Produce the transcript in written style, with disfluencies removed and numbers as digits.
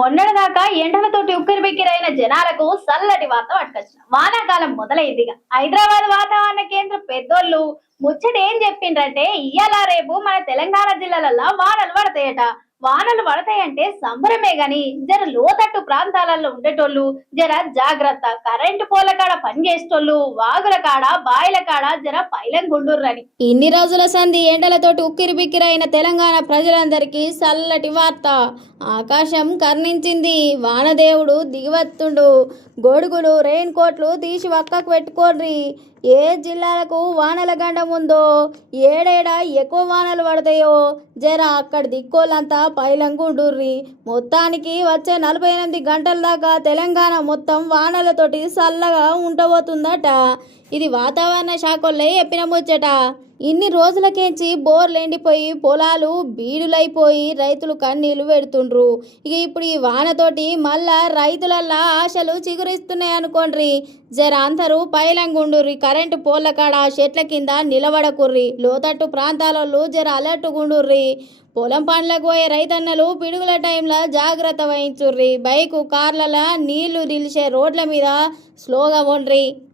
మొన్నటిదాకా ఎండలతోటి ఉక్కిరిబిక్కిరైన జనాలకు చల్లటి వార్త పట్టుకొచ్చిన వానాకాలం మొదలైందిగా. హైదరాబాద్ వాతావరణ కేంద్రం పెద్దోళ్ళు ముచ్చట ఏం చెప్పిండ్రంటే ఇయ్యాల రేపు మన తెలంగాణ జిల్లాలల్లో వానలు పడతాయట. వానలు పడతాయంటే సంబరమే గాని జర లోతట్టు ప్రాంతాలలో ఉండేటోళ్ళు జర జాగ్రత్త. కరెంటు పోల కాడ పని చేసేటోళ్ళు వాగుల కాడ బాయిల కాడ జర పైలం గుండుర్రని. ఇన్ని రోజుల సంధి ఎండలతోటి ఉక్కిరిబిక్కిరైన తెలంగాణ ప్రజలందరికీ చల్లటి వార్త. ఆకాశం కర్ణించింది. వానదేవుడు దిగివత్తుండు. గొడుగులు రెయిన్ కోట్లు తీసి పక్కకు పెట్టుకోండి. ఏ జిల్లాలకు వానల గండం ఉందో, ఏడేడ ఎక్కువ వానలు పడతాయో జర అక్కడ దిక్కోళ్ళంతా పైలంగుండుర్రి. మొత్తానికి వచ్చే 48 గంటల దాకా తెలంగాణ మొత్తం వానలతోటి చల్లగా ఉండబోతుందట. ఇది వాతావరణ శాఖలే చెప్పిన ముచ్చట. ఇన్ని రోజులకేంచి బోర్లు ఎండిపోయి పొలాలు బీడులైపోయి రైతులు కన్నీళ్లు పెడుతుండ్రు. ఇక ఇప్పుడు ఈ వానతోటి మళ్ళా రైతులల్లా ఆశలు చిగురిస్తున్నాయి అనుకోండ్రి. జర అందరూ పైలంగుండుర్రి. కరెంటు పోల్ల కాడ చెట్ల కింద నిలబడకుర్రి. లోతట్టు ప్రాంతాలలో జర అలర్ట్ గుండుర్రి. పొలం పండ్లకు పోయే రైతన్నలు పిడుగుల టైంలో జాగ్రత్త వహించుర్రి. బైకు కార్ల నీళ్లు నిలిచే రోడ్ల మీద స్లోగా ఉండ్రి.